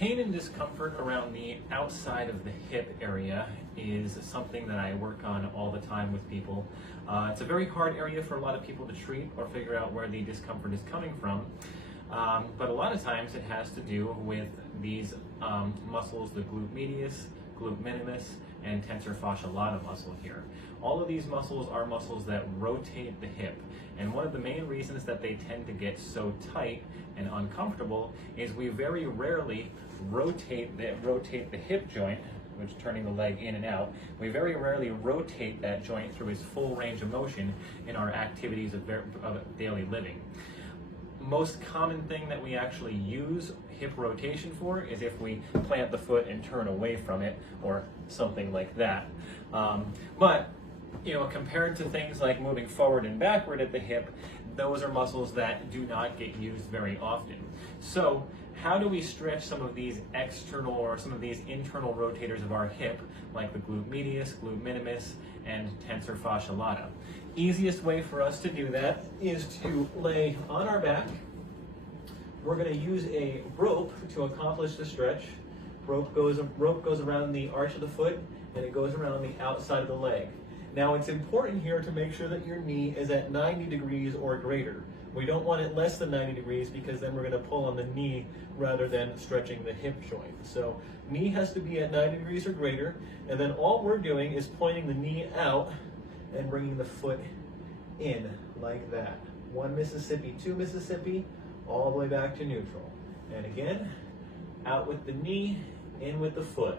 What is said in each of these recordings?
Pain and discomfort around the outside of the hip area is something that I work on all the time with people. It's a very hard area for a lot of people to treat or figure out where the discomfort is coming from. But a lot of times it has to do with these muscles, the glute medius, glute minimus, and tensor fascia lata muscle here. All of these muscles are muscles that rotate the hip. And one of the main reasons that they tend to get so tight and uncomfortable is we very rarely rotate the hip joint, which is turning the leg in and out. We very rarely rotate that joint through its full range of motion in our activities of daily living. Most common thing that we actually use hip rotation for is if we plant the foot and turn away from it or something like that. But compared to things like moving forward and backward at the hip, those are muscles that do not get used very often. So how do we stretch some of these external or some of these internal rotators of our hip, like the glute medius, glute minimus, and tensor fascia lata? Easiest way for us to do that is to lay on our back. We're going to use a rope to accomplish the stretch. Rope goes around the arch of the foot, and it goes around the outside of the leg. Now it's important here to make sure that your knee is at 90 degrees or greater. We don't want it less than 90 degrees because then we're going to pull on the knee rather than stretching the hip joint. So knee has to be at 90 degrees or greater, and then all we're doing is pointing the knee out and bringing the foot in like that. 1 Mississippi, 2 Mississippi, all the way back to neutral. And again, out with the knee, in with the foot.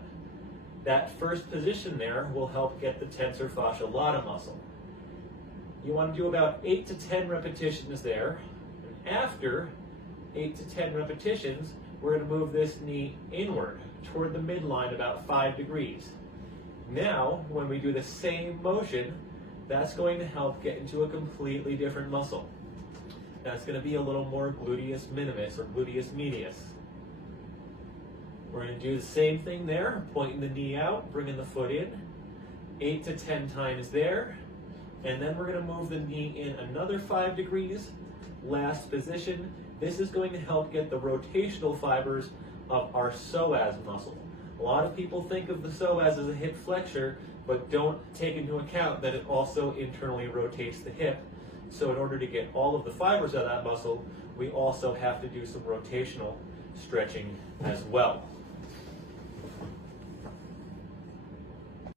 That first position there will help get the tensor fascia lata muscle. You want to do about 8 to 10 repetitions there. And after 8 to 10 repetitions, we're going to move this knee inward toward the midline about 5 degrees. Now, when we do the same motion, that's going to help get into a completely different muscle. That's going to be a little more gluteus minimus or gluteus medius. We're going to do the same thing there, pointing the knee out, bringing the foot in, 8 to 10 times there, and then we're going to move the knee in another 5 degrees. Last position. This is going to help get the rotational fibers of our psoas muscle. A lot of people think of the psoas as a hip flexor, but don't take into account that it also internally rotates the hip. So in order to get all of the fibers of that muscle, we also have to do some rotational stretching as well.